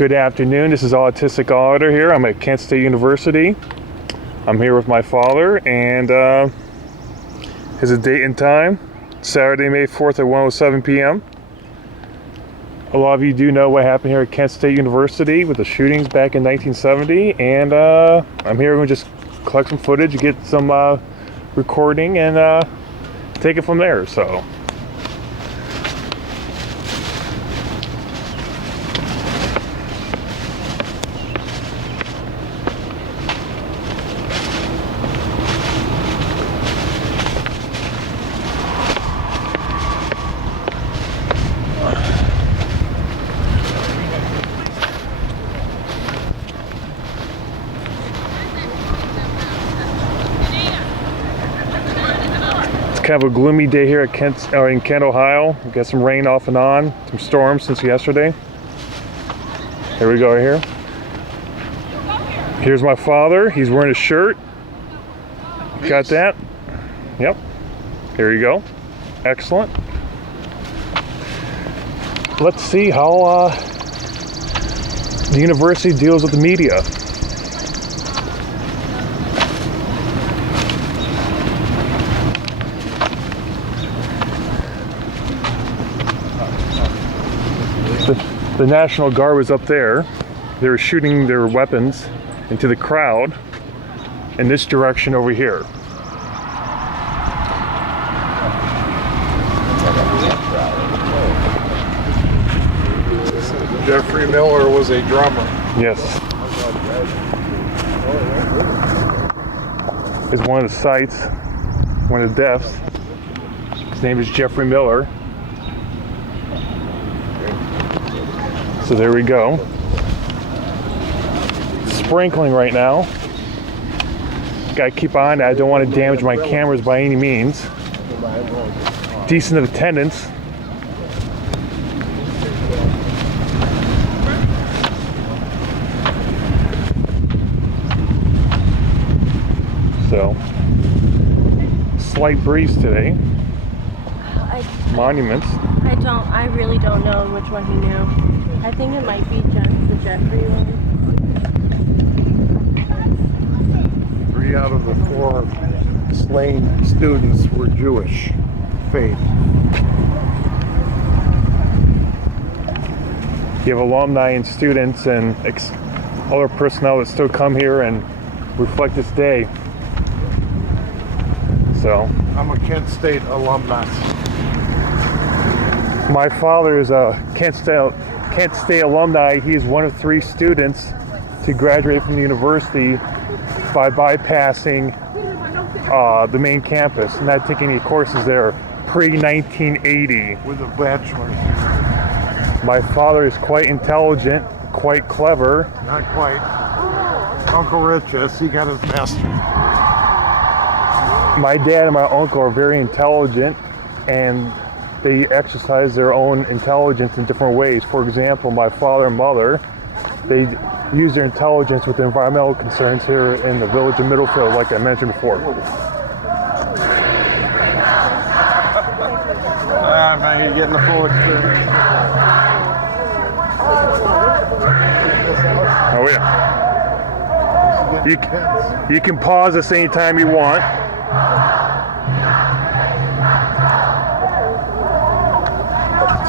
Good afternoon. This is Autistic Auditor here. I'm at Kent State University. I'm here with my father, and here's a date and time. Saturday, May 4th at 1:07 p.m. A lot of you do know what happened here at Kent State University with the shootings back in 1970, and I'm here going to just collect some footage, get some recording, and take it from there. So. Kind of a gloomy day here at in Kent, Ohio. We've got some rain off and on, some storms since yesterday. Here we go right here. Here's my father. He's wearing a shirt. Got that? Yep. Here you go. Excellent. Let's see how the university deals with the media. The National Guard was up there. They were shooting their weapons into the crowd in this direction over here. Jeffrey Miller was a drummer. Yes. Is one of the sites, one of the deaths. His name is Jeffrey Miller. So there we go. Sprinkling right now. Gotta keep on. I don't want to damage my cameras by any means. Decent attendance. So, slight breeze today. Monuments. I really don't know which one he knew. I think it might be the Jeffrey one. 3 out of the 4 slain students were Jewish faith. You have alumni and students and other personnel that still come here and reflect this day. So, I'm a Kent State alumnus. my father is a Kent State alumni. He is one of 3 students to graduate from the university by bypassing the main campus and not taking any courses there pre-1980. With a bachelor's. My father is quite intelligent, quite clever. Not quite. Uncle Richus, he got his master's. My dad and my uncle are very intelligent, and they exercise their own intelligence in different ways. For example, my father and mother, they use their intelligence with environmental concerns here in the village of Middlefield, like I mentioned before. Man, you're getting the full experience. Oh yeah. You can pause this anytime you want.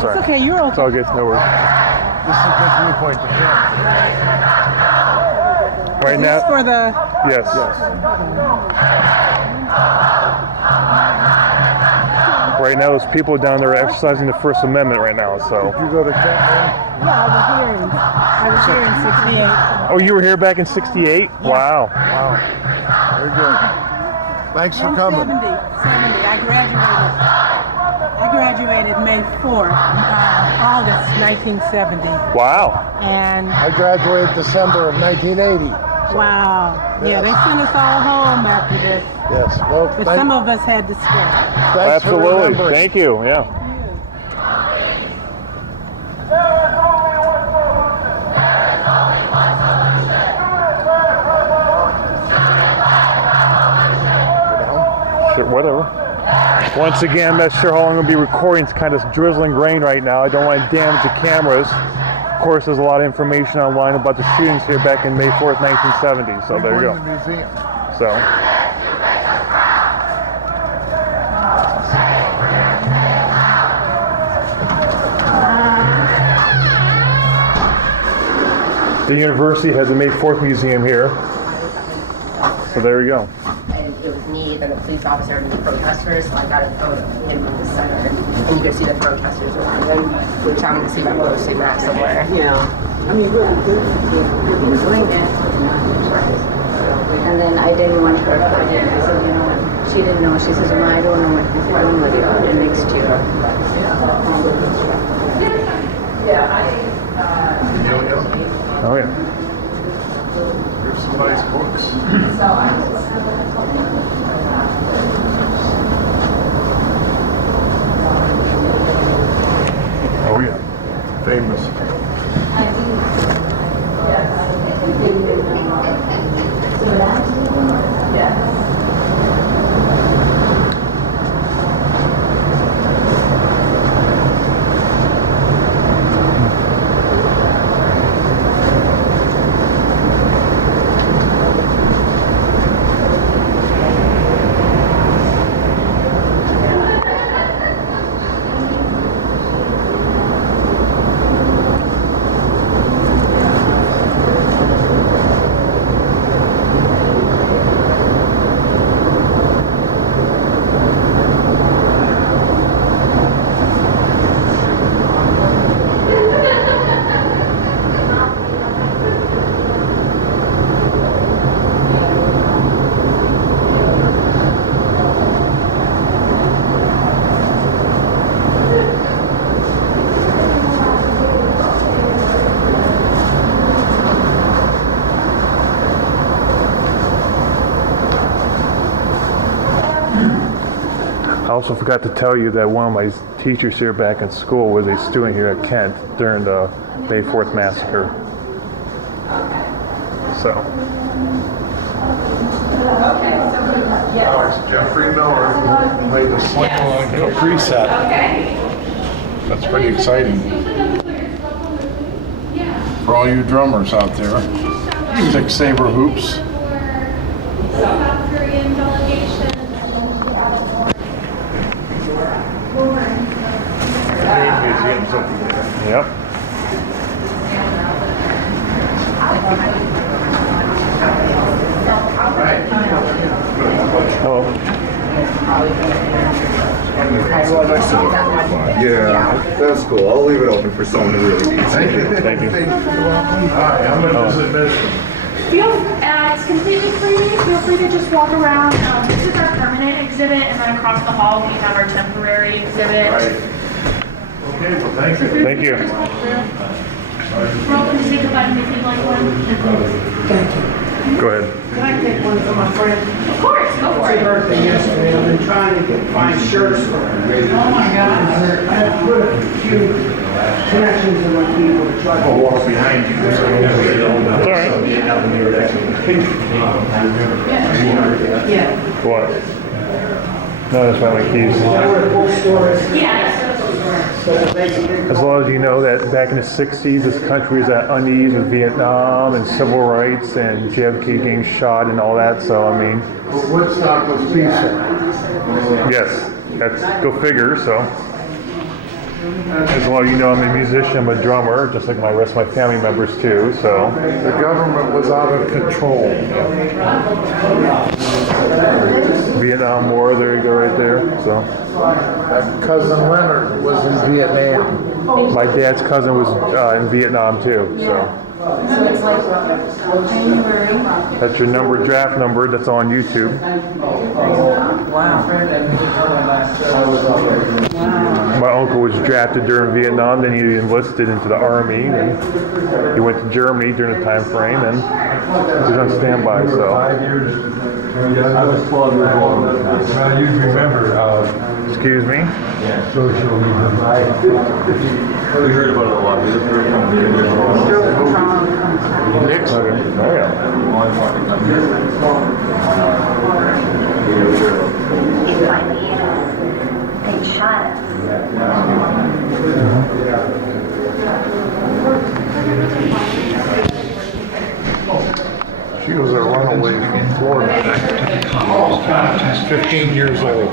Sorry. It's okay, you're okay. It's all good, no worries. This is a good viewpoint to film. Right now, For the yes. Right now, there's people down there exercising the First Amendment right now. So. Did you go to Kent? yeah, I was here in 68. Oh, you were here back in '68? Yeah. Wow. Wow. Very good. Thanks for coming. 70. I graduated May 4th, August 1970. Wow. And I graduated December of 1980. wow. Yeah, they sent us all home after this. Yes. Well, But some of us had to stay. thanks for Absolutely. remembering. Thank you. Yeah. Sure, whatever. Once again, I'm not sure how long I'm going to be recording. It's kind of drizzling rain right now. I don't want to damage the cameras. course, there's a lot of information online about the shootings here back in May 4th, 1970. So there you Going go. to the museum. So. The university has a May 4th museum here. So there we go. And it was me, then the police officer, and the protesters. So I got a photo of him in the center, and you could see the protesters around him, which I'm gonna see my mostly map somewhere. Yeah. I mean, really good. He was doing it. And then I didn't want her to put it. I said, you know what? She didn't know. She says, I don't know what he's doing with it the next year. Oh yeah. There's some nice books. Oh yeah. Famous. I also forgot to tell you that one of my teachers here back in school was a student here at Kent during the May 4th massacre. So. Ours, Jeffrey Miller played the sling on Capri set. That's pretty exciting. For all you drummers out there, stick saber hoops. South Korean delegation. Museums over there. Yep. Hello. Yeah, that's cool. I'll leave it open for someone who really needs it. Thank you. Thank you. Hi, I'm going to visit Michigan. It's completely free. Feel free to just walk around. This is our permanent exhibit, and then across the hall we have our temporary exhibit. Right. Okay, well, thank you. Thank you. We're open to take a bite if you'd like one. Go ahead. Can I take one for my friend? Of course, go for Her it. birthday yesterday. I've been trying to find shirts for her. Oh my God. I have put a few connections in my people to try to Walk behind you. It's all right. Yeah. What? No, that's why I like these. I wrote a bookstore. Yes. So basically, As long as you know that back in the 60s, this country was at unease with Vietnam and civil rights and JFK getting shot and all that. So, I mean, Woodstock was peaceful. yes, that's go figure. So, as long as you know, I'm a musician, I'm a drummer, just like my rest of my family members too. So, The government was out of control. Vietnam War, there you go, right there. So, Cousin Leonard was in Vietnam. my dad's cousin was in Vietnam too. So, that's your number, draft number. That's on YouTube. My uncle was drafted during Vietnam, then he enlisted into the army, and he went to Germany during the time frame, and he was on standby. So, I was 12 years old. Well, you remember excuse me. social media. We heard about it a lot. Nixon. Oh yeah. They shot us. She was a runaway from Florida. 15 years old.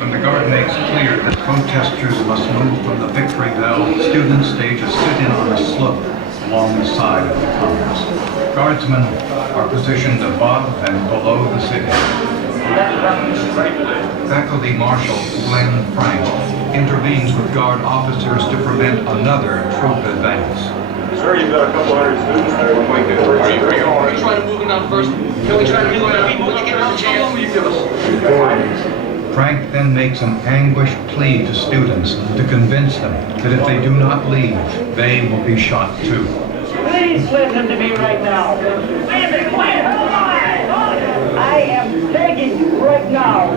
When the guard makes clear that protesters must move from the victory bell, students stage a sit-in on a slope along the side of the Commons. Guardsmen are positioned above and below the sit-in. Faculty Marshal Glenn Frank intervenes with guard officers to prevent another troop advance. Sir, you've got a couple hundred students there. Are you trying to move it on first? Can we try to move it on? When you get another chance, will you give us? Frank then makes an anguished plea to students to convince them that if they do not leave, they will be shot too. Please listen to me right now. Wait a minute, hold on. I am begging you right now.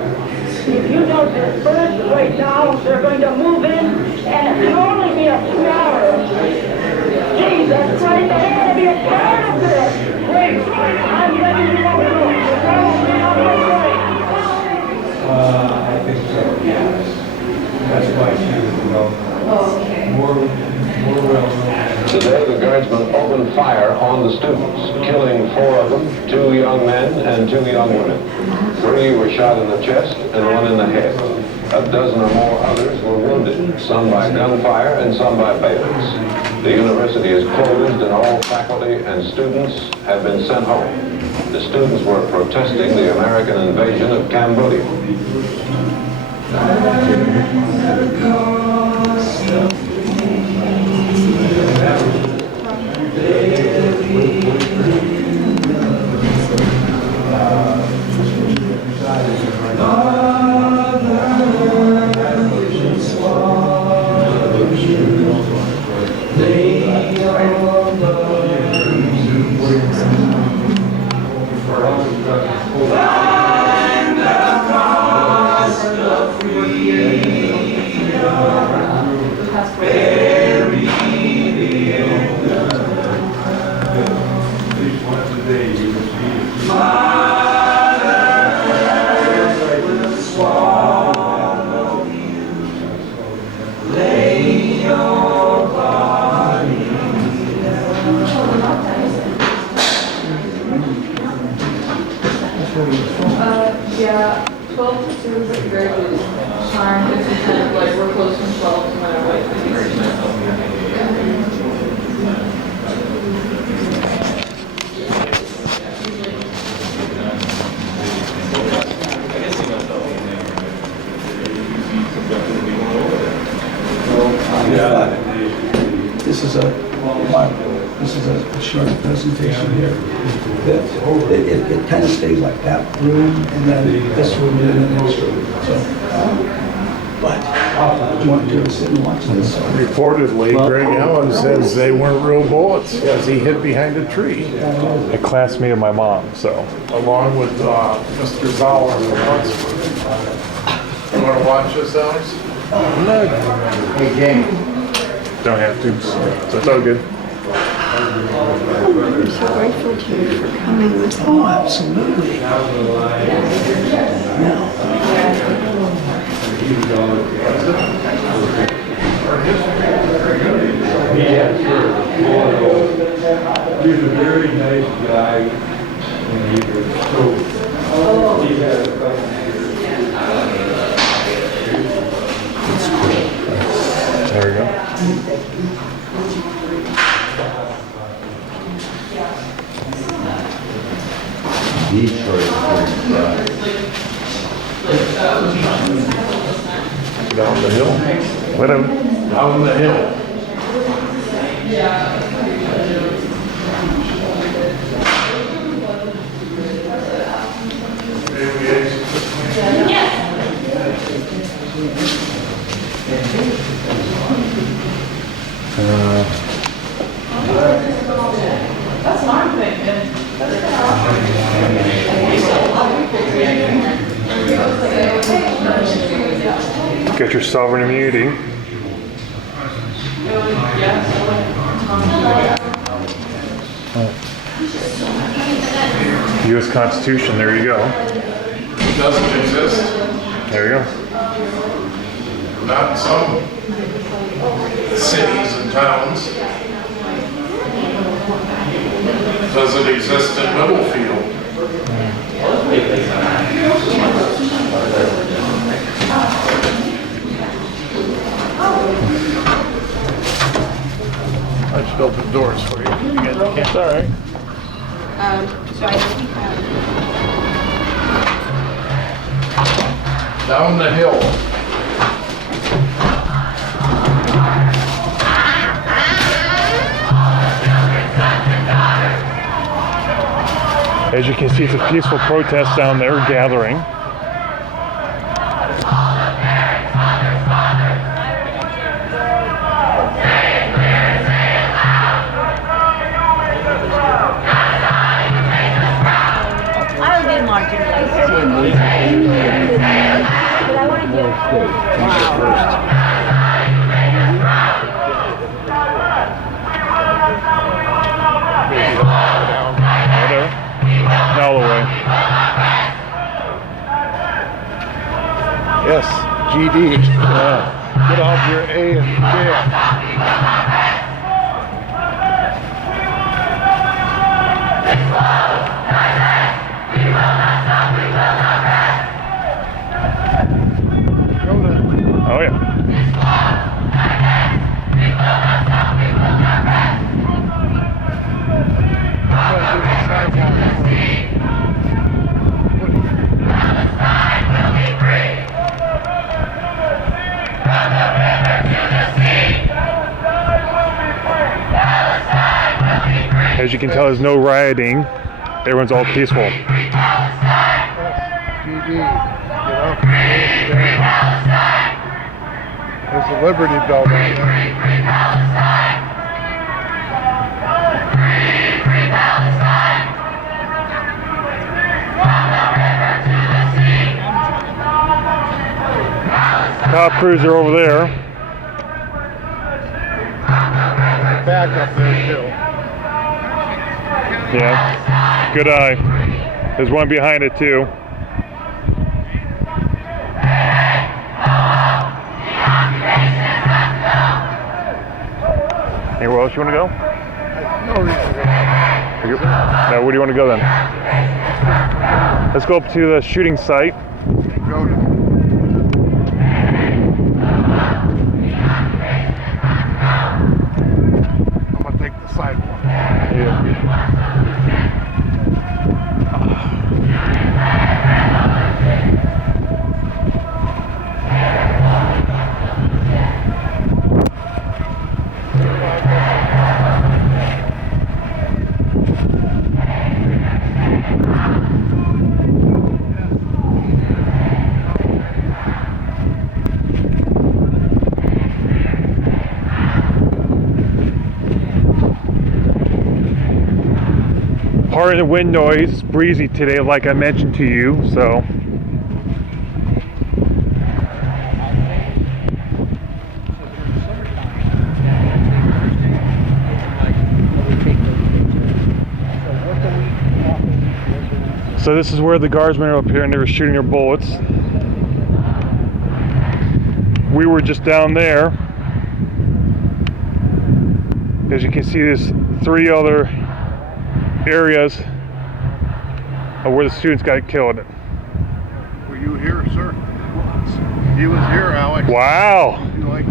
If you don't disperse right now, they're going to move in, and it can only be a few hours. Jesus Christ, I want to be a part of this. Wait, I'm letting you know. I think so, yes. That's why she was more well known. Today, the guardsmen opened fire on the students, killing 4 of them, 2 young men and 2 young women. 3 were shot in the chest and 1 in the head. A dozen or more others were wounded, some by gunfire and some by bayonets. The university is closed and all faculty and students have been sent home. The students were protesting the American invasion of Cambodia. Yeah, 12 to 2 is a very good time. This is kind of like we're close from 12 to my wife. This is a short presentation here. It kind of stays like that room, and then this room, and then the next room. So, but you want to sit and watch this? Reportedly, Greg Allen says they weren't real bullets because he hid behind a tree. A classmate of my mom, so. Along with Mr. Zoller from Huntsford. You want to watch this, Alex? Hey, James. Don't have to, so it's all good. I'm so grateful to you for coming with me. Oh, absolutely. Yeah, sure. He's a very nice guy, and he was so, he had a couple There we go. Down the hill. Whatever. Down the hill. That's what I'm thinking. Get your sovereign immunity. U.S. Constitution, there you go. It doesn't exist. There you go. Not in some cities and towns. doesn't exist in Middlefield. I just opened doors for you. It's all right. So I think we have. Down the hill. As you can see, it's a peaceful protest down there gathering. I'll be marginalized. But I want to give. Whatever. All the way. Yes, GD. Get off your A and J. Oh yeah. As you can tell, there's no rioting. Everyone's all peaceful. GD. Get off your A and J. There's a Liberty Bell down there. Cop cruiser over there. Back up there too. Yeah. Good eye. There's one behind it too. Anywhere else you want to go? No reason to go. No, where do you want to go then? Let's go up to the shooting site. Go to. I'm gonna take the sidewalk. Yeah. Pardon the wind noise, it's breezy today like I mentioned to you, so. So this is where the guardsmen are up here and they were shooting their bullets. We were just down there. As you can see, there's 3 other areas of where the students got killed. Were you here, sir? He was here, Alex. Wow. You like,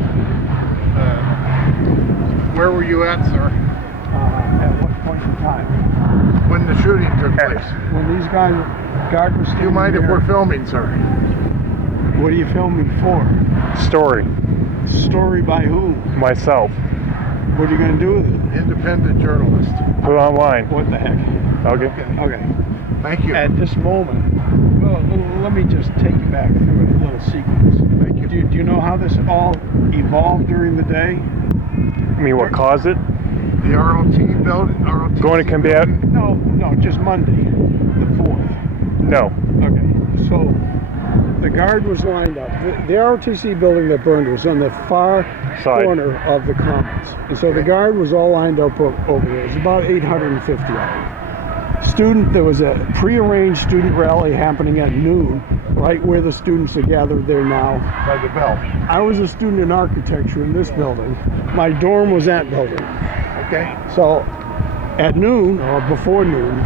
where were you at, sir? At what point in time? When the shooting took place. When these guys, guard was Do you mind if we're filming, sir? What are you filming for? Story. Story by who? Myself. What are you going to do with it? Independent journalist. Put it online. What the heck? Okay. Okay. Thank you. At this moment, well, let me just take you back through a little sequence. Thank you. Do you know how this all evolved during the day? I mean, what caused it? The ROT building? ROTC Going to combat? No, just Monday, the 4th. No. Okay, so the guard was lined up. The ROTC building that burned was on the far corner of the commons. And so the guard was all lined up over there. It was about 850 of them. There was a prearranged student rally happening at noon, right where the students are gathered there now. By the bell. I was a student in architecture in this building. My dorm was that building. Okay. So At noon, or before noon,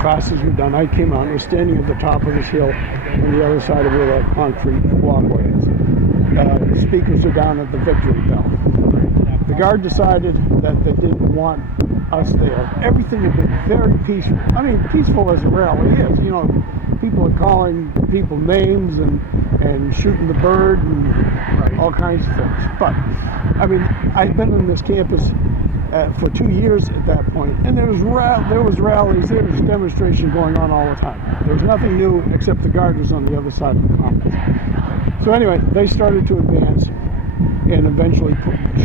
classes were done. I came out and was standing at the top of this hill on the other side of where that concrete walkway is. The speakers are down at the Victory Bell. The guard decided that they didn't want us there. Everything had been very peaceful. I mean, peaceful as it rarely is. You know, people are calling people names and shooting the bird and all kinds of things. But, I mean, I've been on this campus for 2 years at that point, and there was rallies, there was demonstration going on all the time. There was nothing new except the guard was on the other side of the complex. So anyway, they started to advance and eventually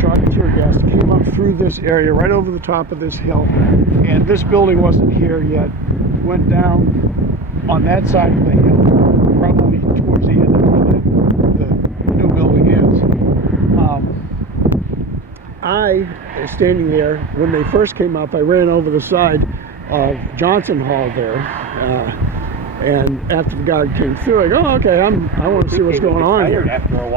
shot tear gas, came up through this area right over the top of this hill, and this building wasn't here yet. Went down on that side of the hill, probably towards the end of where the new building is. I was standing there when they first came up. I ran over the side of Johnson Hall there, and after the guard came through, I go, oh, okay, I want to see what's going on here.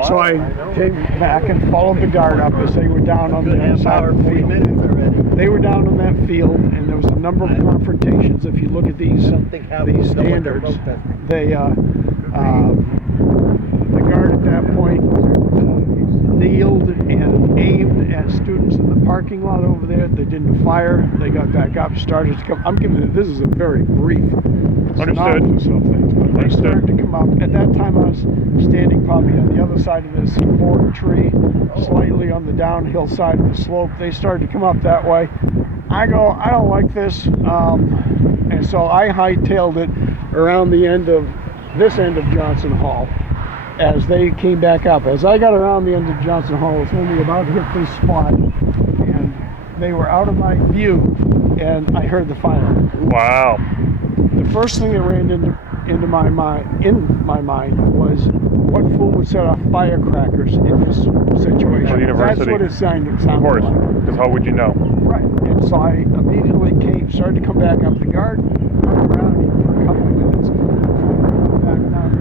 So I came back and followed the guard up as they were down on the other side of the field. They were down on that field, and there was a number of confrontations. If you look at these standards, they the guard at that point kneeled and aimed at students in the parking lot over there. They didn't fire. They got back up, started to come. I'm giving it, this is a very brief synopsis of things, but they started to come up. At that time, I was standing probably on the other side of this forked tree, slightly on the downhill side of the slope. They started to come up that way. I go, I don't like this, and so I hightailed it around the end of this end of Johnson Hall. As they came back up, as I got around the end of Johnson Hall, it was when we about hit this spot, and they were out of my view, and I heard the firing. Wow! The first thing that ran into my mind was, what fool would set off firecrackers in this situation? Well, university. That's what it sounded like. Of course, because how would you know? Right, and so I immediately started to come back up. The guard hung around here for a couple of minutes before we went back down.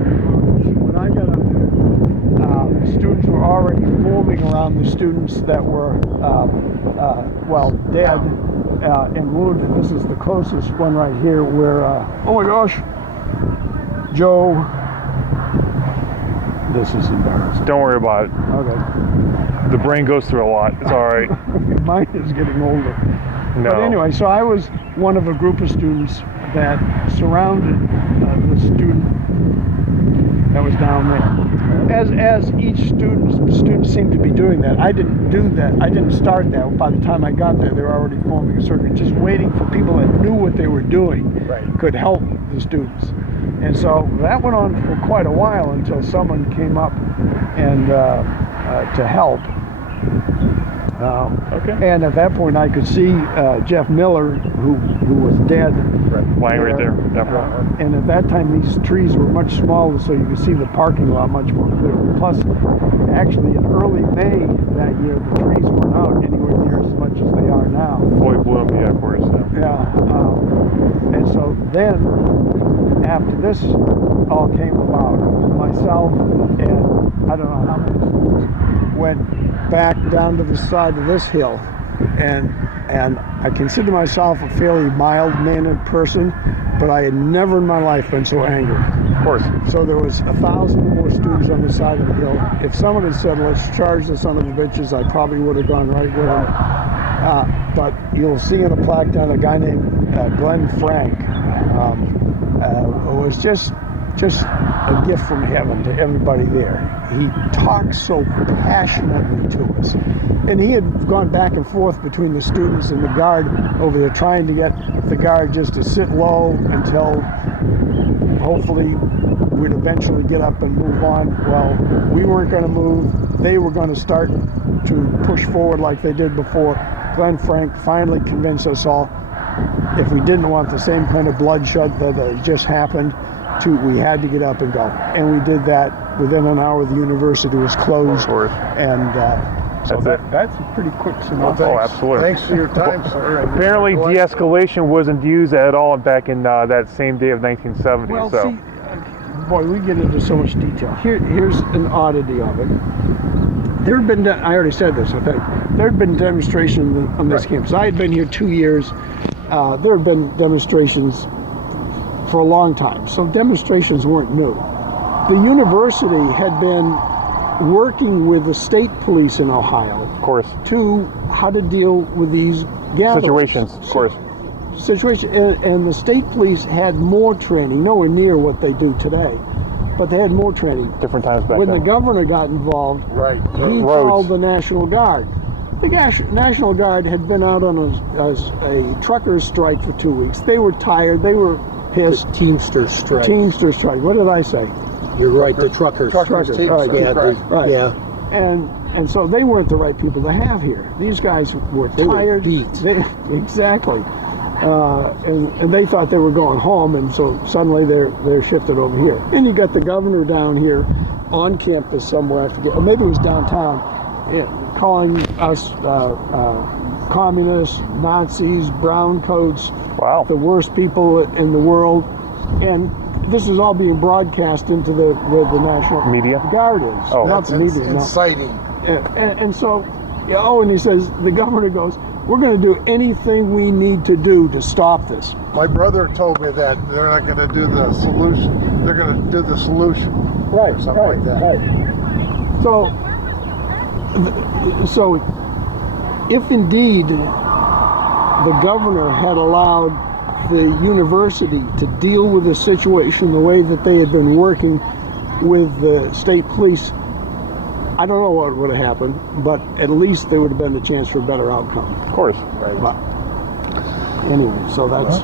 When I got up there, the students were already forming around the students that were, dead and wounded. This is the closest one right here where, oh my gosh, Joe, this is embarrassing. Don't worry about it. Okay. The brain goes through a lot. It's all right. Mine is getting older. No. But anyway, so I was one of a group of students that surrounded the student that was down there. As each student seemed to be doing that. I didn't do that. I didn't start that. By the time I got there, they were already forming a circle, just waiting for people that knew what they were doing, could help the students. And so that went on for quite a while until someone came up and to help. And at that point, I could see Jeff Miller, who was dead, lying right there. And at that time, these trees were much smaller, so you could see the parking lot much more clearly. Plus, actually, in early May that year, the trees weren't out anywhere near as much as they are now. Fully bloom, yeah, of course. Yeah, and so then, after this all came about, myself and I don't know how many students went back down to the side of this hill, and I consider myself a fairly mild-mannered person, but I had never in my life been so angry. Of course. So there was 1,000 more students on the side of the hill. If someone had said, let's charge the son of the bitches, I probably would have gone right with them. But you'll see in a plaque down a guy named Glenn Frank. It was just a gift from heaven to everybody there. He talked so passionately to us. And he had gone back and forth between the students and the guard over there, trying to get the guard just to sit low until hopefully we'd eventually get up and move on. Well, we weren't going to move. They were going to start to push forward like they did before. Glenn Frank finally convinced us all, if we didn't want the same kind of bloodshed that just happened, we had to get up and go. And we did that. Within an hour, the university was closed. And so that's a pretty quick synopsis. Oh, absolutely. Thanks for your time, sir. Apparently, de-escalation wasn't used at all back in that same day of 1970. Well, so. See, boy, we get into so much detail. Here's an oddity of it. there had been, I already said this, I think, there had been demonstrations on this campus. I had been here 2 years. There had been demonstrations for a long time, so demonstrations weren't new. The university had been working with the state police in Ohio, of course, to how to deal with these gatherings. Situations, of course. And the state police had more training, nowhere near what they do today, but they had more training. Different times back when then. the governor got involved, he Roads. called the National Guard. The National Guard had been out on a truckers' strike for 2 weeks. They were tired. They were pissed. Teamsters strike. Teamsters strike. What did I say? You're right. The truckers. Truckers. Right. Yeah. Yeah. And so they weren't the right people to have here. These guys were tired. Were beat. Exactly. And they thought they were going home, and so suddenly they're shifted over here. And you got the governor down here on campus somewhere, I forget, or maybe it was downtown, calling us communists, Nazis, brown coats, the worst people in the world. And this is all being broadcast into where the National Media? Guard is. Oh, not the media. Inciting. And so, and he says, the governor goes, we're going to do anything we need to do to stop this. My brother told me that they're not going to do the solution. They're going to do the solution. Right. Or something like that. Right. So if indeed the governor had allowed the university to deal with the situation the way that they had been working with the state police, I don't know what would have happened, but at least there would have been the chance for a better outcome. Of course. Right. But anyway, so that's...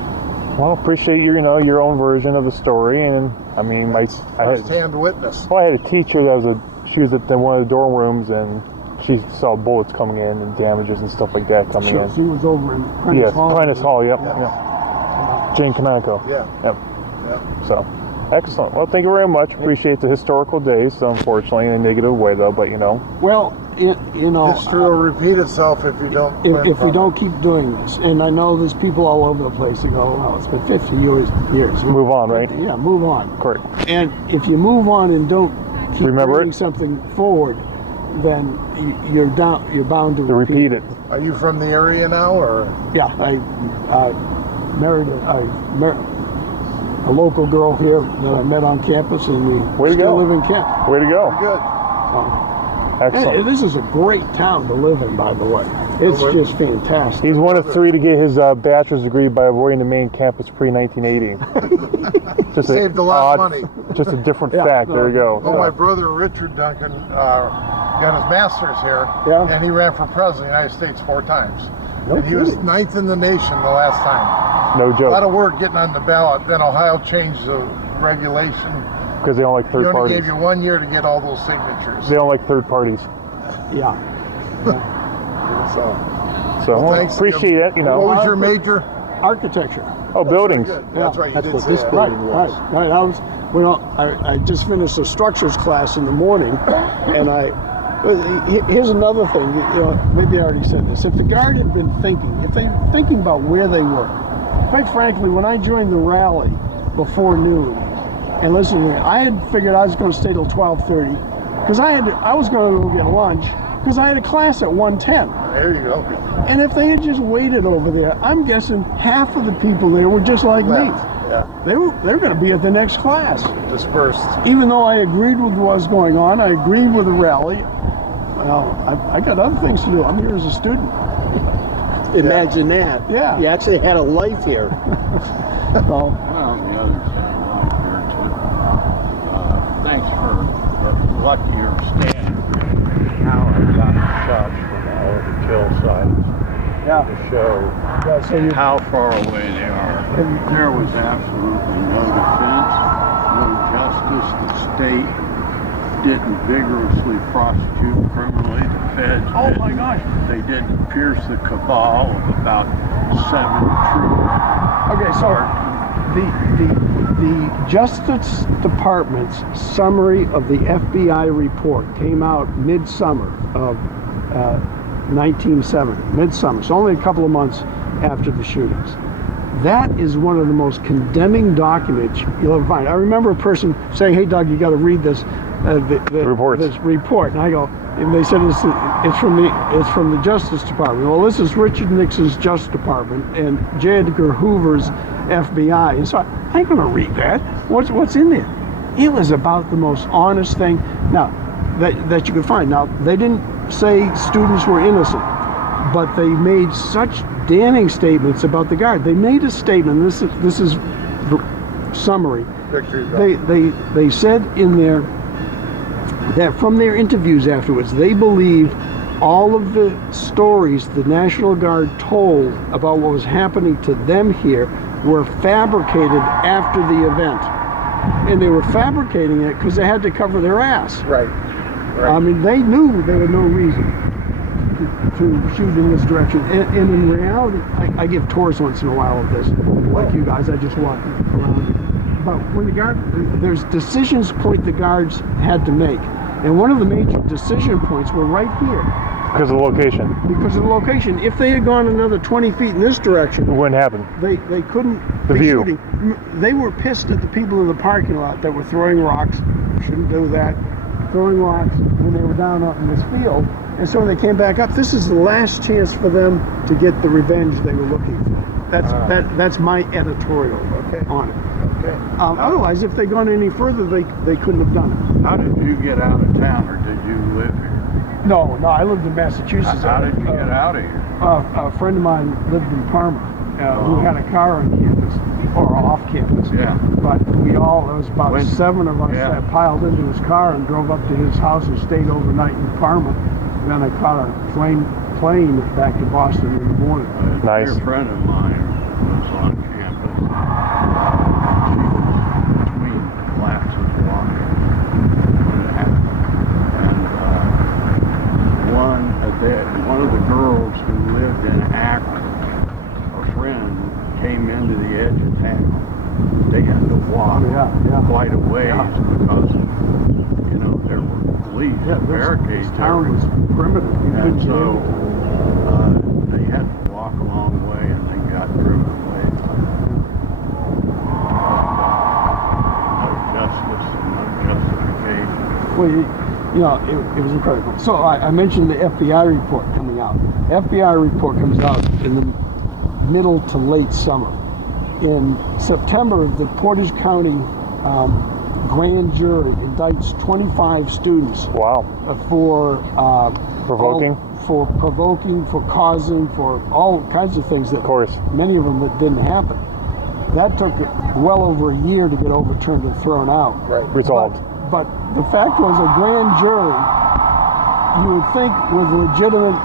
Well, appreciate your own version of the story, and I mean, I had First-hand witness. Well, I had a teacher that she was at one of the dorm rooms, and she saw bullets coming in and damages and stuff like that coming in. She was over in Prentice Hall. Prentice Hall, yep. Yeah. Jane Kanako. Yeah. Yep. Yeah. So, excellent. Well, thank you very much. Appreciate the historical days, unfortunately, in a negative way, though, but Well, history will repeat itself if you don't. If we don't keep doing this, and I know there's people all over the place that go, well, it's been 50 years. Move on, right? Yeah, move on. Correct. And if you move on and don't keep bringing it. something forward, then you're bound to repeat it. Are you from the area now, or? Yeah, I married a local girl here that I met on campus, and we still live in Kent. Way to go. Good. Excellent. And this is a great town to live in, by the way. It's just fantastic. He's one of 3 to get his bachelor's degree by avoiding the main campus pre-1980. Just Saved a lot of money. Just a different fact. There you go. Well, my brother Richard Duncan got his master's here, and he ran for president of the United States 4 times. And he was 9th in the nation the last time. No joke. A lot of work getting on the ballot. Then Ohio changed the regulation. Because they don't like third He only parties. gave you 1 year to get all those signatures. They don't like third parties. Yeah. So well, thanks. appreciate it. What was your major? Architecture. Oh, buildings. That's right. You That's did what say this that. building was. Right. I just finished a structures class in the morning, and here's another thing. Maybe I already said this. If the Guard had been thinking about where they were, quite frankly, when I joined the rally before noon, and listen to me, I had figured I was going to stay till 12:30 because I was going to go get lunch because I had a class at 1:10. There you go. And if they had just waited over there, I'm guessing half of the people there were just like me. Yeah. They were going to be at the next class. Dispersed. Even though I agreed with what was going on, I agreed with the rally. Well, I got other things to do. I'm here as a student. Imagine that. Yeah. You actually had a life here. Well, the other thing, like here too. Thanks for the lucky you're standing. How I got in touch with all the kill sites to show how far away they are. There was absolutely no defense, no justice. The state didn't vigorously prosecute criminally. The feds oh my gosh. They didn't pierce the cabal of about 7 troops. Okay, so the Justice Department's summary of the FBI report came out midsummer of 1970. Midsummer, so only a couple of months after the shootings. That is one of the most condemning documents you'll ever find. I remember a person saying, "Hey, Doug, you got to read this report." And I go, And they said it's from the Justice Department. Well, this is Richard Nixon's Justice Department and J. Edgar Hoover's FBI. And so I ain't gonna read that. What's in there? It was about the most honest thing now that you could find. Now they didn't say students were innocent, but they made such damning statements about the guard. They made a statement. This is summary. They said in there that from their interviews afterwards, they believe all of the stories the National Guard told about what was happening to them here were fabricated after the event. And they were fabricating it because they had to cover their ass. Right. I mean, they knew there was no reason to shoot in this direction. And in reality, I give tours once in a while of this. Like you guys, I just walk around. But when the guard, there's decisions point the guards had to make. And one of the major decision points were right here. Because of the location. Because of the location. If they had gone another 20 feet in this direction, it wouldn't happen. They couldn't the be view. shooting. They were pissed at the people in the parking lot that were throwing rocks. Shouldn't do that. Throwing rocks when they were down out in this field. And so when they came back up, this is the last chance for them to get the revenge they were looking for. That's my editorial on it. Okay. Otherwise, if they'd gone any further, they couldn't have done it. How did you get out of town, or did you live here? No, I lived in Massachusetts. How did you get out of here? A friend of mine lived in Parma, who had a car on campus, or off campus. Yeah. But there was about 7 of us that piled into his car and drove up to his house and stayed overnight in Parma. And then I caught a plane back to Boston in the morning. Nice. A dear friend of mine was on campus. Between classes walking when it happened. And one of the girls who lived in Akron, a friend, came into the edge of town. They had to walk quite a ways because, there were police barricades. This town was primitive. And so they had to walk a long way and then got driven away. No justice and no justification. Well, it was incredible. So I mentioned the FBI report coming out. The FBI report comes out in the middle to late summer. In September, the Portage County grand jury indicts 25 students. Wow. For provoking? For provoking, for causing, for all kinds of things that, many of them that didn't happen. That took well over a year to get overturned and thrown out. Right. Resolved. But the fact was, a grand jury, you would think with legitimate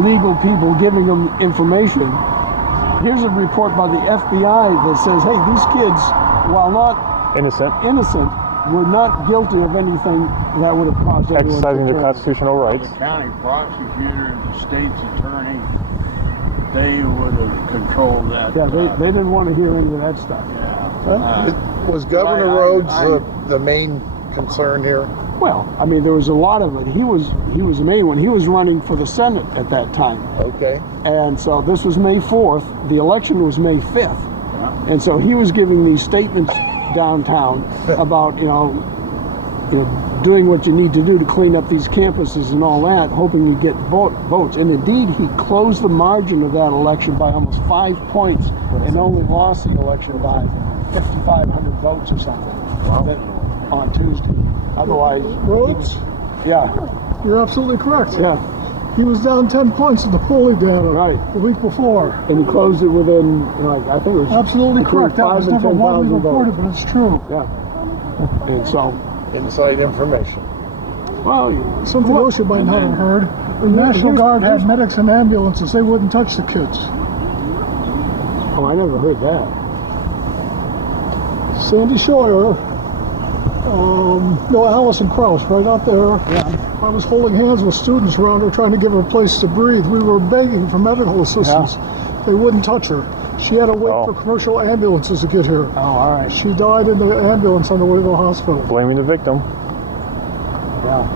legal people giving them information, here's a report by the FBI that says, hey, these kids, while not innocent, were not guilty of anything that would have caused anyone exercising their constitutional rights. The county prosecutor and the state's attorney, they would have controlled that. Yeah, they didn't want to hear any of that stuff. Was Governor Rhodes the main concern here? Well, I mean, there was a lot of it. He was the main one. He was running for the Senate at that time. Okay. And so this was May 4th. The election was May 5th. And so he was giving these statements downtown about, doing what you need to do to clean up these campuses and all that, hoping you get votes. And indeed, he closed the margin of that election by almost 5 points and only lost the election by 5,500 votes or something. Wow. On Tuesday. Otherwise, Rhodes? Yeah. You're absolutely correct. Yeah. He was down 10 points in the polling data the week before. And he closed it within, I think it was... Absolutely correct. That was never widely reported, but it's true. Yeah. And so... Inside information. Well, something else you might not have heard. The National Guard had medics and ambulances. They wouldn't touch the kids. Oh, I never heard that. Sandy Sawyer, Allison Krauss, right out there. Yeah. I was holding hands with students around her, trying to give her a place to breathe. We were begging for medical assistance. Yeah. They wouldn't touch her. She had to wait for commercial ambulances to get here. Oh, all right. She died in the ambulance on the way to the hospital. Blaming the victim. Yeah.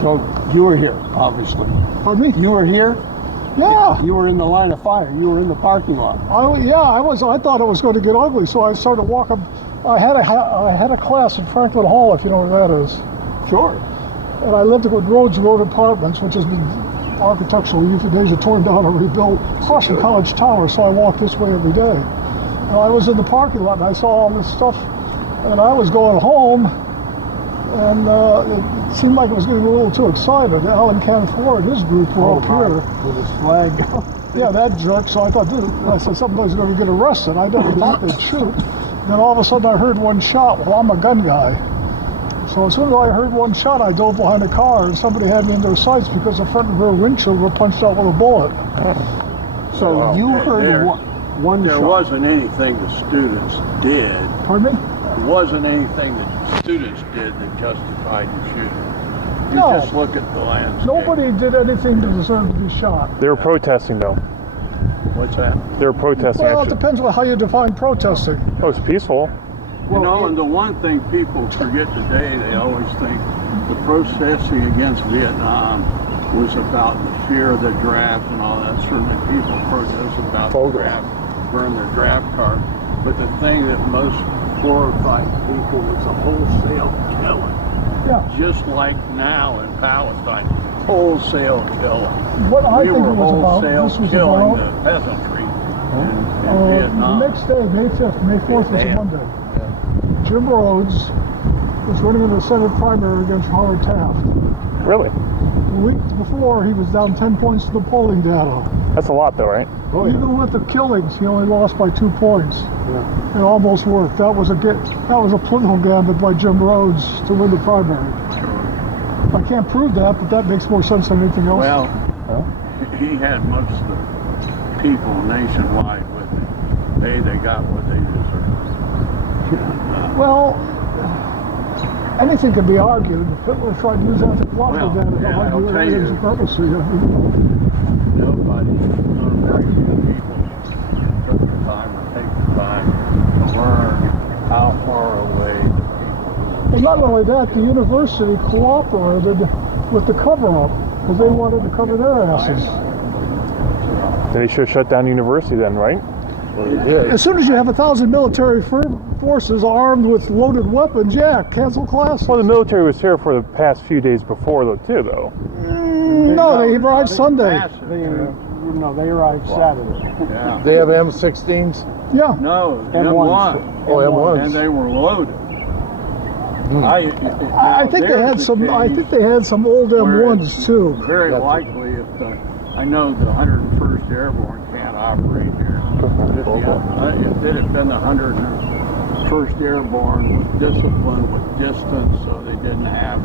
So you were here, obviously. Pardon me? You were here? Yeah. You were in the line of fire. You were in the parking lot. I was. I thought it was going to get ugly, so I started walking. I had a class in Franklin Hall, if you know where that is. Sure. and I lived with Rhodes Road Apartments, which has been architectural euthanasia, torn down and rebuilt, across from College Tower, so I walk this way every day. And I was in the parking lot and I saw all this stuff, and I was going home, and it seemed like it was getting a little too excited. Alan Canfor and his group were up here. With his flag. Yeah, that jerk. So I thought, I said, somebody's going to get arrested. I never thought they'd shoot. Then all of a sudden I heard one shot. Well, I'm a gun guy. So as soon as I heard one shot, I dove behind a car, and somebody had me in their sights because the front of her windshield were punched out with a bullet. So you heard one There shot. wasn't anything the students did. Pardon me? There wasn't anything that the students did that justified the shooting. You No. just look at the landscape. Nobody did anything to deserve to be shot. They were protesting, though. What's that? They were protesting. Well, it actually. depends on how you define protesting. Oh, it's peaceful. You know, and the one thing people forget today, they always think the protesting against Vietnam was about the fear of the draft and all that. Certainly people protest about the draft, burn their draft card. But the thing that most horrified people was the wholesale killing. Yeah. Just like now in Palestine, wholesale killing. What I we think were it was about, wholesale this was killing about, the peasantry in the Vietnam. next day, May 5th, May 4th was a Monday. Jim Rhodes was running in the Senate primary against Howard Taft. Really? The week before, he was down 10 points in the polling data. That's a lot, though, right? Even with the killings, he only lost by 2 points. It almost worked. That was a political gambit by Jim Rhodes to win the primary. I can't prove that, but that makes more sense than anything else. Well, he had most of the people nationwide with him. They got what they deserved. Well, anything can be argued. If Hitler tried to use anti-cooperative data, yeah, like I'll the tell aliens you. purposely. Nobody, or very few people, took the time or take the time to learn how far away the people. Well, not only that, the university cooperated with the cover-up because they wanted to cover their asses. Then they should have shut down the university then, right? As soon as you have 1,000 military forces armed with loaded weapons, yeah, cancel class. Well, the military was here for the past few days before, though, too, though. No, they arrived Sunday. They arrived Saturday. Yeah. They have M16s? Yeah. No, M1s. M1. Oh, M1s. And they were loaded. I think they had some. I think they had some old M1s too. Very likely, if I know the 101st Airborne can't operate here. If it had been the 101st Airborne with discipline, with distance, so they didn't have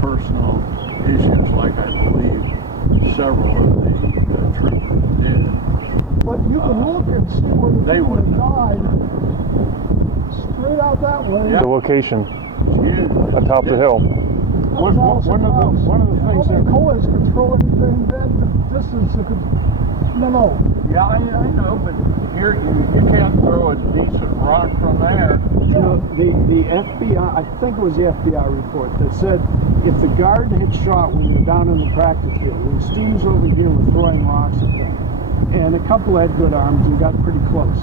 personal issues like I believe several of the troopers did. But you can look and see where the people that died. Straight out that way. The location. Atop the hill. One of the things that coeds could throw anything that distance that could. No. Yeah, I know, but here you can't throw a decent rock from there. You know, the FBI, I think it was the FBI report that said if the guard had shot when they were down in the practice field, when students over here were throwing rocks at them, and a couple had good arms and got pretty close,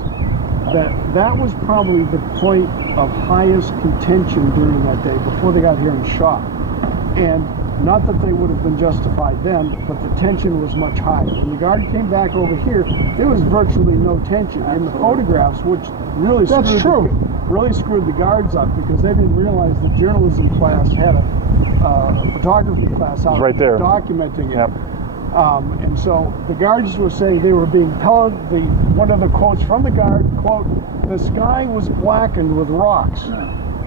that was probably the point of highest contention during that day before they got here and shot. And not that they would have been justified then, but the tension was much higher. When the guard came back over here, there was virtually no tension. In the photographs, which really screwed the guards up because they didn't realize the journalism class had a photography class out right there documenting it. Yep. And so the guards were saying they were being told, one of the quotes from the guard, quote, "The sky was blackened with rocks."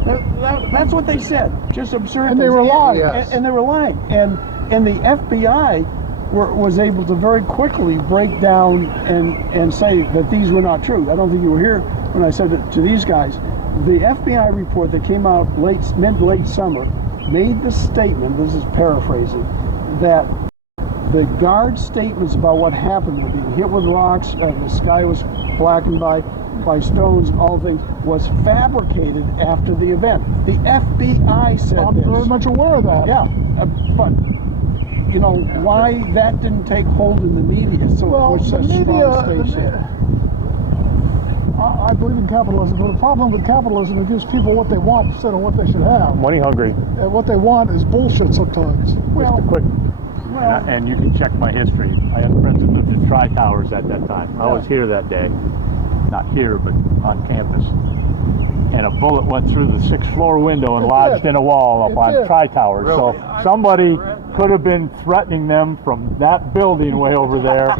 That's what they said. Just absurd. And they were lying. And they were lying. And the FBI was able to very quickly break down and say that these were not true. I don't think you were here when I said it to these guys. The FBI report that came out mid-late summer made the statement, this is paraphrasing, that the guard statements about what happened, being hit with rocks, the sky was blackened by stones, all things, was fabricated after the event. The FBI said I'm this. very much aware of that. Yeah, but you know why that didn't take hold in the media? So Well, which the such media, strong station. I believe in capitalism, but the problem with capitalism, it gives people what they want instead of what they should have. Money hungry. And what they want is bullshit sometimes. Just a quick, and you can check my history. I had friends that lived in Tri-Towers at that time. I was here that day. Not here, but on campus. And a bullet went through the 6th floor window and lodged in a wall up on Tri-Towers. Really? So somebody could have been threatening them from that building way over there,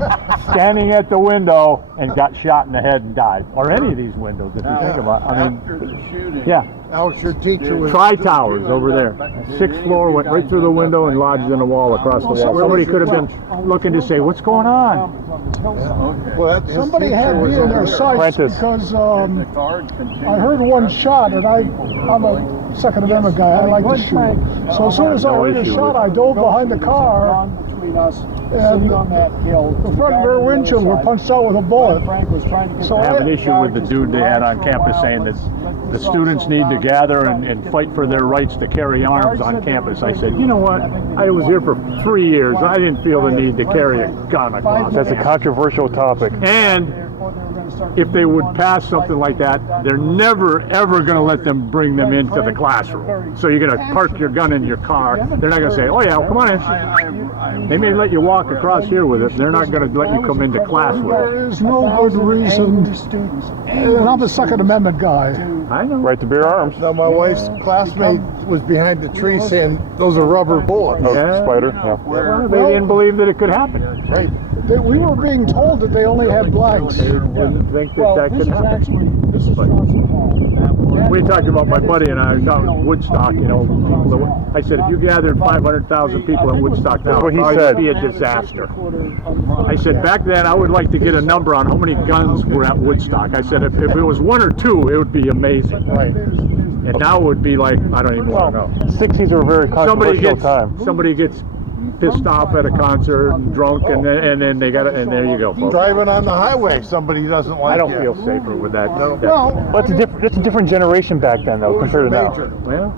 standing at the window, and got shot in the head and died. Or any of these windows, if you think about it. I mean, yeah. Alex, your teacher was... Tri-Towers over there. 6th floor, went right through the window and lodged in a wall across the wall. Somebody could have been looking to say, what's going on? Well, somebody had me in their sights because I heard one shot, and I'm a Second Amendment guy. I like to shoot. So as soon as I heard a shot, I dove behind the car, and the front rear windshield were punched out with a bullet. So I have an issue with the dude they had on campus saying that the students need to gather and fight for their rights to carry arms on campus. I said, you know what? I was here for 3 years. I didn't feel the need to carry a gun across. That's a controversial topic. And if they would pass something like that, they're never, ever going to let them bring them into the classroom. So you're going to park your gun in your car. They're not going to say, oh yeah, come on in. They may let you walk across here with it. They're not going to let you come into class with it. There is no good reason, and I'm a Second Amendment guy. I know. Right to bear arms. Now, my wife's classmate was behind the tree saying those are rubber bullets. Oh, spider. Yeah. Well, they didn't believe that it could happen. Right. We were being told that they only had blanks. They didn't think that could happen. This is Johnson Hall. We talked about my buddy and I talking Woodstock, you know. I said, if you gathered 500,000 people in Woodstock now, it would be a disaster. I said, back then I would like to get a number on how many guns were at Woodstock. I said, if it was 1 or 2, it would be amazing. Right. And now it would be like, I don't even want to know. 60s were a very controversial time. Somebody gets pissed off at a concert and drunk, and then they got it, and there you go, folks. Driving on the highway, somebody doesn't like I don't you. feel safer with that. No. Well, it's a different generation back then, though, compared to now. Well,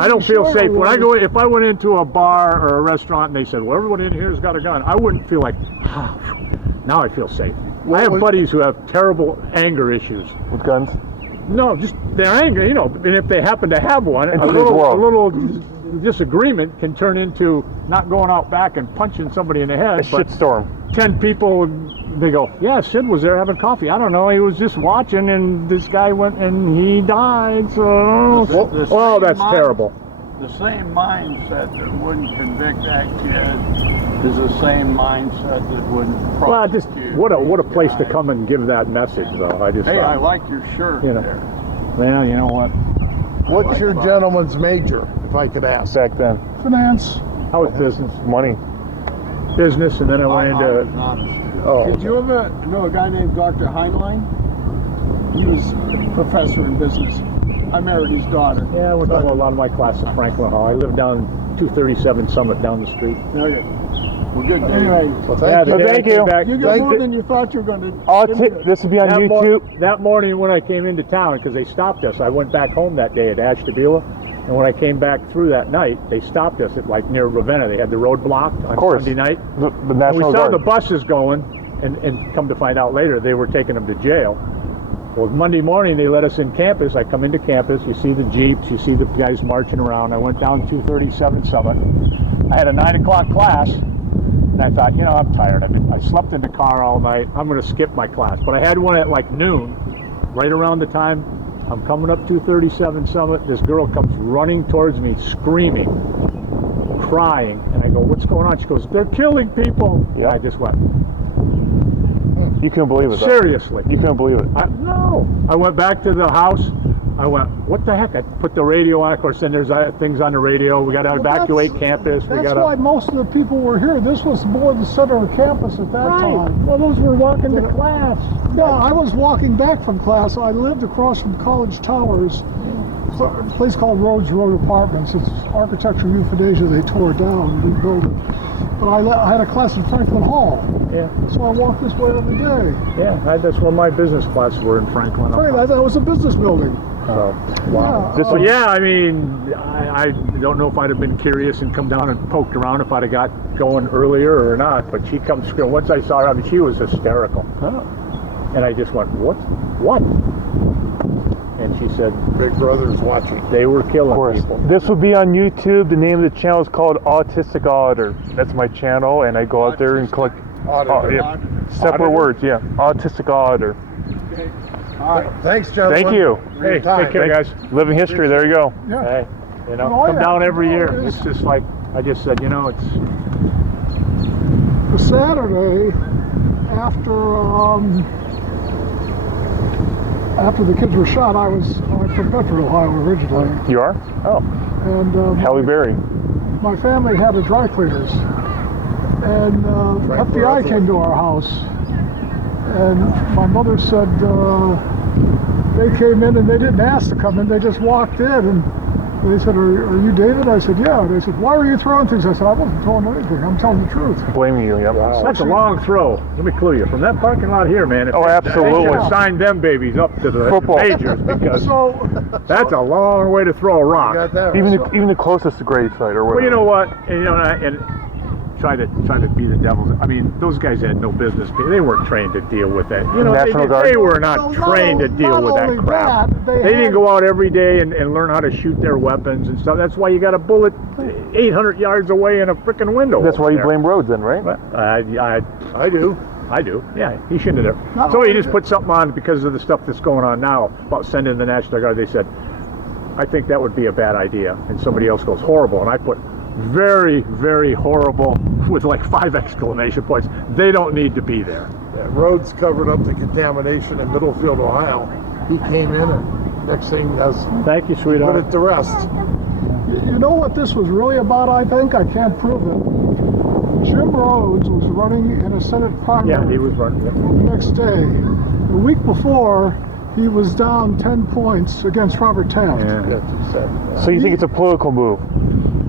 I don't feel safe when I go. If I went into a bar or a restaurant and they said, "Well, everybody in here's got a gun," I wouldn't feel like, now I feel safe. I have buddies who have terrible anger issues with guns. No, just their anger, you know. And if they happen to have one, a today's world. little disagreement can turn into not going out back and punching somebody in the head. A shitstorm. 10 people, they go, yeah, Sid was there having coffee. I don't know, he was just watching and this guy went and he died, so... Oh, that's terrible. The same mindset that wouldn't convict that kid is the same mindset that wouldn't prosecute. Well, just, what a place to come and give that message, though. Hey, I like your shirt there. Well, you know what? What's your gentleman's major, if I could ask? Back then. Finance. I was business. Money. Business, and then I went into... Did you ever know a guy named Dr. Heinlein? He was a professor in business. I married his daughter. Yeah, I went to a lot of my class at Franklin Hall. I lived down 237 Summit down the street. Okay. Well, good. Anyway, well, thank you. You got more than you thought you were going to. This will be on YouTube. That morning when I came into town, because they stopped us, I went back home that day at Ashtabula, and when I came back through that night, they stopped us at like near Ravenna. They had the road blocked on Sunday night. The National we saw Guard. the buses going, and come to find out later, they were taking them to jail. Well, Monday morning, they let us in campus. I come into campus, you see the Jeeps, you see the guys marching around. I went down 237 Summit. I had a 9 o'clock class, and I thought, you know, I'm tired of it. I slept in the car all night. I'm going to skip my class. But I had one at like noon, right around the time I'm coming up 237 Summit. This girl comes running towards me, screaming, crying. And I go, what's going on? She goes, they're killing people. Yeah. I just went. You couldn't believe it, though. Seriously. You couldn't believe it. No. I went back to the house. I went, what the heck? I put the radio on. Of course, then there's things on the radio. We got to evacuate campus. That's why most of the people were here. This was more the center of campus at that time. Well, those were walking to class. Yeah, I was walking back from class. I lived across from College Towers, a place called Rhodes Road Apartments. It's architecture euthanasia. They tore it down and rebuilt it. But I had a class at Franklin Hall. Yeah. So I walked this way every day. Yeah, that's where my business classes were in Franklin. That was a business building. So, wow. Yeah, I mean, I don't know if I'd have been curious and come down and poked around if I'd have got going earlier or not. But she comes, once I saw her, I mean, she was hysterical. And I just went, what? And she said, Big Brother's watching. They were killing people. This will be on YouTube. The name of the channel is called Autistic Auditor. That's my channel, and I go out there and click separate words. Yeah, Autistic Auditor. All right. Thanks, gentlemen. Thank you. Hey, take care, guys. Living history. There you go. Yeah. Hey, come down every year. It's just like I just said. It's The Saturday after the kids were shot, I'm from Bedford, Ohio originally. You are? Oh. And Halle Berry. my family had a dry cleaners, and FBI came to our house, and my mother said they came in and they didn't ask to come in, they just walked in, and they said, are you David? I said, yeah. They said, why were you throwing things? I said, I wasn't throwing anything, I'm telling the truth. Blaming you, yep. That's a long throw. Let me clue you. From that parking lot here, man. Absolutely. They should have signed them babies up to the majors, because that's a long way to throw a rock. Even the closest to grave site or whatever. Well, you know what? And try to be the devil's. I mean, those guys had no business. They weren't trained to deal with that. They were not trained to deal with that crap. They didn't go out every day and learn how to shoot their weapons and stuff. That's why you got a bullet 800 yards away in a freaking window. That's why you blame Rhodes then, right? I do. Yeah, he shouldn't have. So he just put something on because of the stuff that's going on now about sending the National Guard. They said, I think that would be a bad idea. And somebody else goes, horrible. And I put, very, very horrible with like 5 exclamation points. They don't need to be there. Rhodes covered up the contamination in Middlefield, Ohio. He came in and next thing does. Thank you, sweetheart. Put it to rest. You know what this was really about, I think? I can't prove it. Jim Rhodes was running in a Senate primary. Yeah, he was running. Yep. The next day. The week before, he was down 10 points against Robert Taft. So you think it's a political move?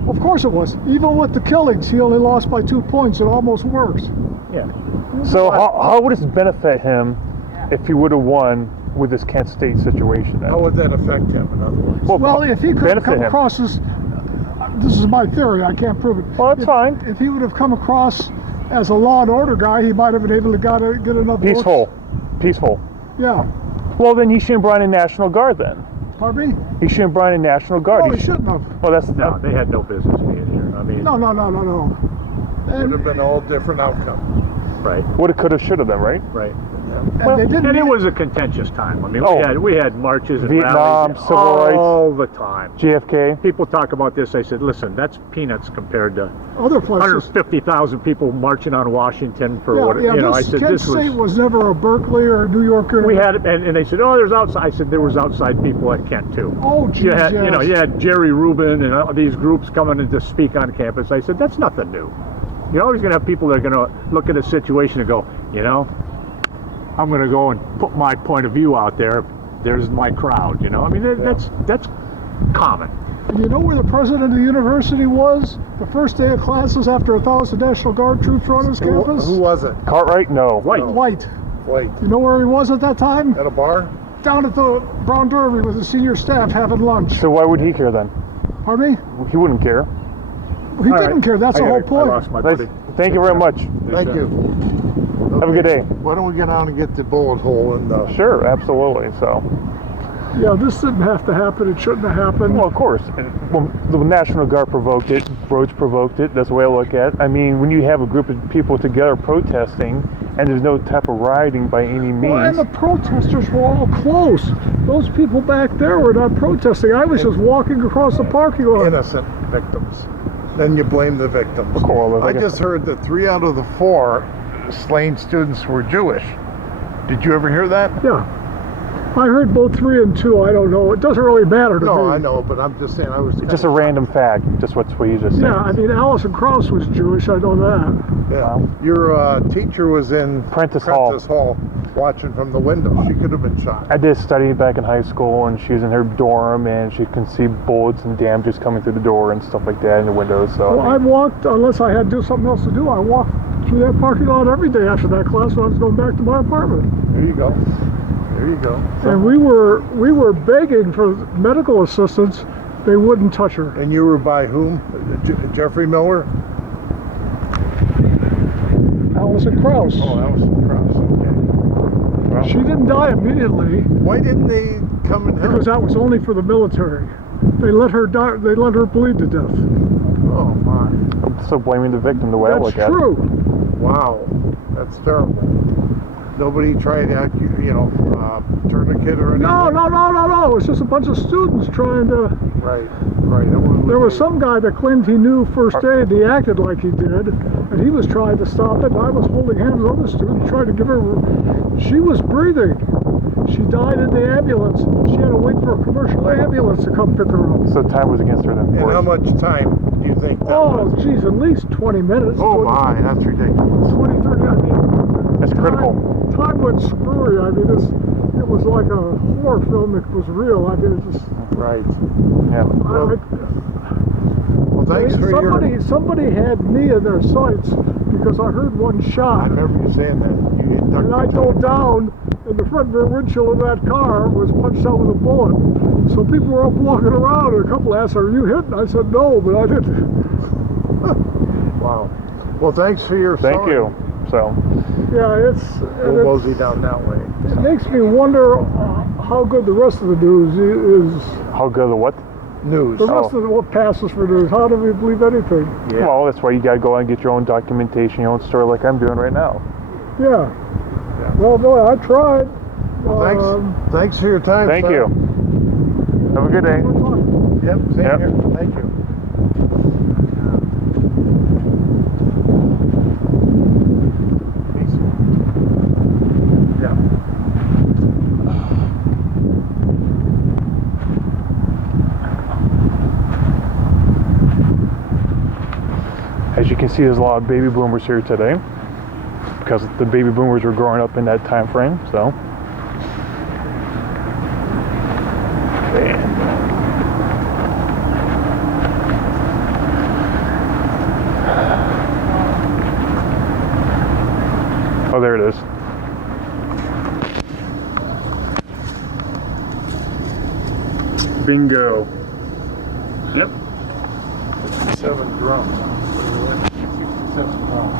Of course it was. Even with the killings, he only lost by 2 points. It almost worked. Yeah. So how would this benefit him if he would have won with this Kent State situation then? How would that affect him, in other words? Well, if he could have come across this is my theory, I can't prove it. Well, that's fine. If he would have come across as a law and order guy, he might have been able to get enough Peaceful. votes. Peaceful. Yeah. Well, then he shouldn't brought in National Guard then. Pardon me? He shouldn't brought in National Guard. No, he shouldn't have. Well, that's no. They had no business being here. I mean. No. Would have been a whole different outcome. Right. Woulda, coulda, shoulda been, right? Right. And they didn't. And it was a contentious time. I mean, we had marches and Vietnam, rallies civil rights, all the time. JFK. People talk about this. I said, listen, that's peanuts compared to other places. 150,000 people marching on Washington for what you know. I said, Kent this State was never a Berkeley or a New Yorker. We had, and they said, oh, there's outside. I said, there was outside people at Kent too. Oh, geez, you had Jerry Rubin and all these groups coming in to speak on campus. I said, that's nothing new. You're always going to have people that are going to look at a situation and go, I'm going to go and put my point of view out there. There's my crowd, I mean, that's common. And you know where the president of the university was the first day of classes after 1,000 National Guard troops were on his campus? Who was it? Cartwright? No. White. You know where he was at that time? At a bar? Down at the Brown Derby with the senior staff having lunch. So why would he care then? Pardon me? He wouldn't care. He didn't care. That's the whole point. I lost my buddy. Thank you very much. Thank you. Have a good day. Why don't we get on and get the bullet hole in the... Sure, absolutely. So. Yeah, this didn't have to happen. It shouldn't have happened. Well, of course. When the National Guard provoked it, Rhodes provoked it. That's the way I look at it. I mean, when you have a group of people together protesting and there's no type of rioting by any means. Well, and the protesters were all close. Those people back there were not protesting. I was just walking across the parking lot. Innocent victims. Then you blame the victims. I just heard that 3 out of the 4 slain students were Jewish. Did you ever hear that? Yeah. I heard both 3 and 2. I don't know. It doesn't really matter to me. No, I know, but I'm just saying I was... It's just a random fact. Just what you just said. Yeah, I mean, Alison Krauss was Jewish. I know that. Yeah. Wow. Your teacher was in Prentice Hall watching from the window. She could have been shot. I did study back in high school, and she was in her dorm, and she can see bullets and damages coming through the door and stuff like that in the windows. So. Well, I walked, unless I had to do something else to do, I walked through that parking lot every day after that class when I was going back to my apartment. There you go. There you go. And we were begging for medical assistance. They wouldn't touch her. And you were by whom? Jeffrey Miller? Alison Krauss. Oh, Alison Krauss. Okay. She didn't die immediately. Why didn't they come and help? Because that was only for the military. They let her die. They let her bleed to death. Oh my! I'm still blaming the victim the way I look at it. That's true. Wow, that's terrible. Nobody tried to, tourniquet or anything? No. It's just a bunch of students trying to... Right. There was some guy that claimed he knew first aid. He acted like he did. And he was trying to stop it. And I was holding hands with other students trying to give her... She was breathing. She died in the ambulance. She had to wait for a commercial ambulance to come pick her up. So time was against her then. And how much time do you think that was? Geez, at least 20 minutes. Oh my, that's ridiculous. 20, 30, I mean... It's critical. Time went screwy. I mean, it was like a horror film. It was real. I mean, it just... Right. Yeah. Well, thanks for Somebody had me in their sights because I heard one shot. I remember you saying that. And I dove down, and the front rear windshield of that car was punched out with a bullet. So people were up walking around, and a couple asked, "Are you hit?" And I said, "No," but I didn't. Wow. Well, thanks for your Thank story. you. So. Yeah, We'll mosey down that way. It makes me wonder how good the rest of the news is. How good the what? News. The rest of what passes for news. How do we believe anything? Yeah. Well, that's why you gotta go out and get your own documentation, your own story, like I'm doing right now. Yeah. Well, boy, I tried. Well, thanks for your time. Thank you. Have a good day. Yep. Same here. Thank you. As you can see, there's a lot of baby boomers here today because the baby boomers were growing up in that time frame. So, oh, there it is. Bingo. Yep. 7 drums. 67 drums.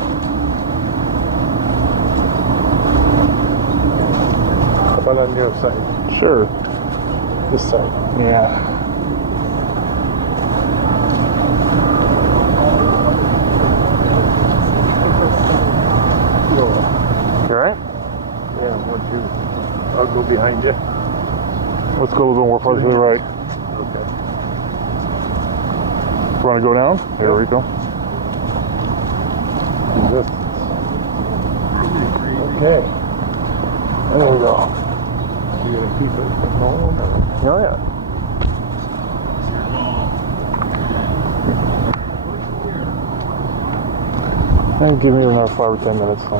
How about on the other side? Sure. This side. Yeah. You alright? Yeah, 1, 2. I'll go behind you. Let's go a little bit more farther to the right. Okay. You want to go down? There we go. Okay. There we go. You gonna keep it going? Oh yeah. And give me another 5 or 10 minutes. So.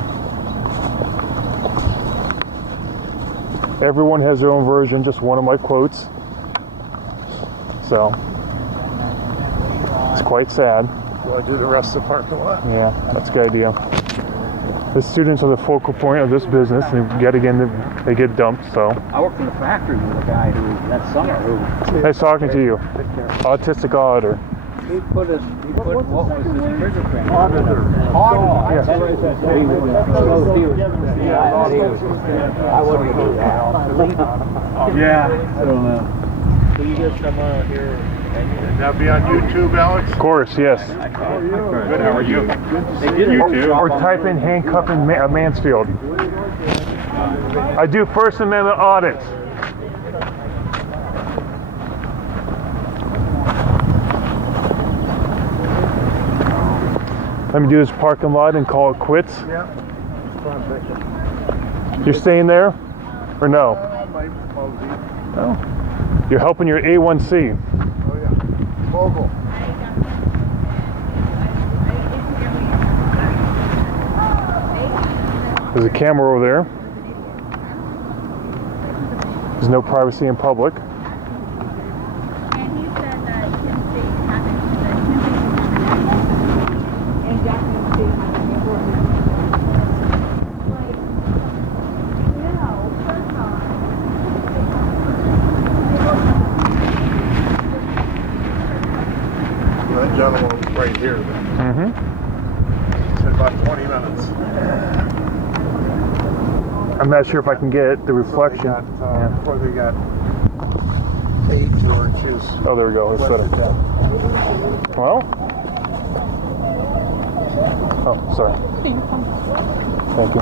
Everyone has their own version, just one of my quotes. So it's quite sad. You want to do the rest of the parking lot? Yeah, that's a good idea. The students are the focal point of this business, and yet again, they get dumped. So. I worked in the factory with a guy who, that summer, who... Nice talking to you. Autistic auditor. He put what was his trigger finger? Auditor. Yeah. I wouldn't do that. Yeah, I don't know. So you guys come out here and that'll be on YouTube, Alex? Of course, yes. Good, how are you? Or type in handcuffing Mansfield. I do First Amendment audits. Let me do this parking lot and call it quits. Yeah. You're staying there? Or no? No. You're helping your A1C. Oh yeah. Mogul. There's a camera over there. There's no privacy in public. That gentleman right here. Mm-hmm. Said about 20 minutes. I'm not sure if I can get the reflection. Before they got paid George is. Oh, there we go. That's better. Well. Oh, sorry. Thank you.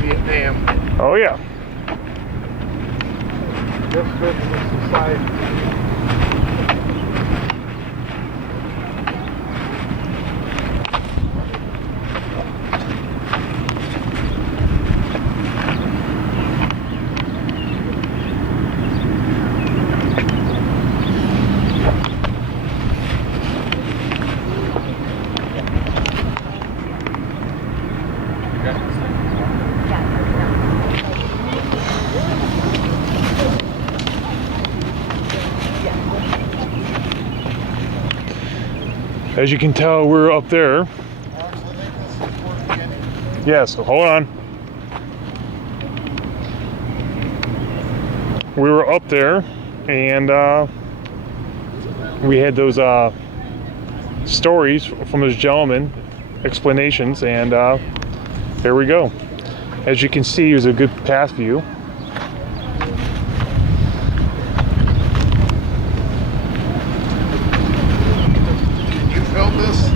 Vietnam. Oh yeah. Just Business Society. As you can tell, we're up there. Yeah, so hold on. We were up there and we had those stories from those gentlemen, explanations, and there we go. As you can see, there's a good path view.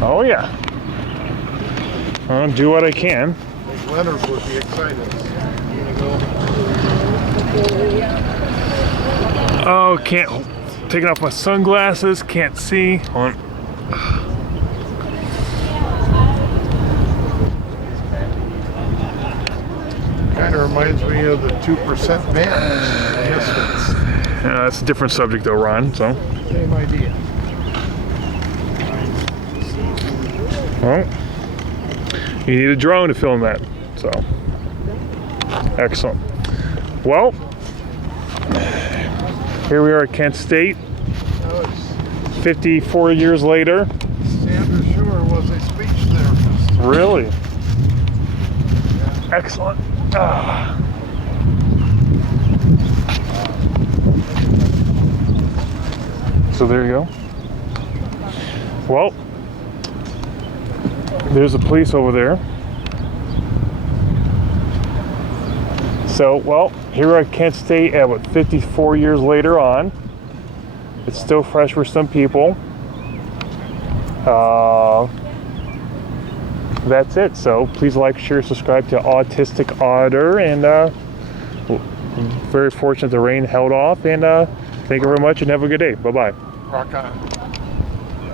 Oh yeah. I'll do what I can. I think Leonard would be excited. Oh, can't. Taking off my sunglasses, can't see. Hold on. Kind of reminds me of the 2% band. Misfits. Yeah, that's a different subject though, Ron, so. Same idea. Well, you need a drone to film that, so. Excellent. Well, here we are at Kent State, 54 years later. Sandra Shore was a speech therapist. Really? Excellent. Ah. So there you go. Well, there's the police over there. So, well, here we're at Kent State at what, 54 years later on. It's still fresh for some people. That's it. So please like, share, subscribe to Autistic Auditor, and very fortunate the rain held off, and thank you very much and have a good day. Bye-bye. Rock on.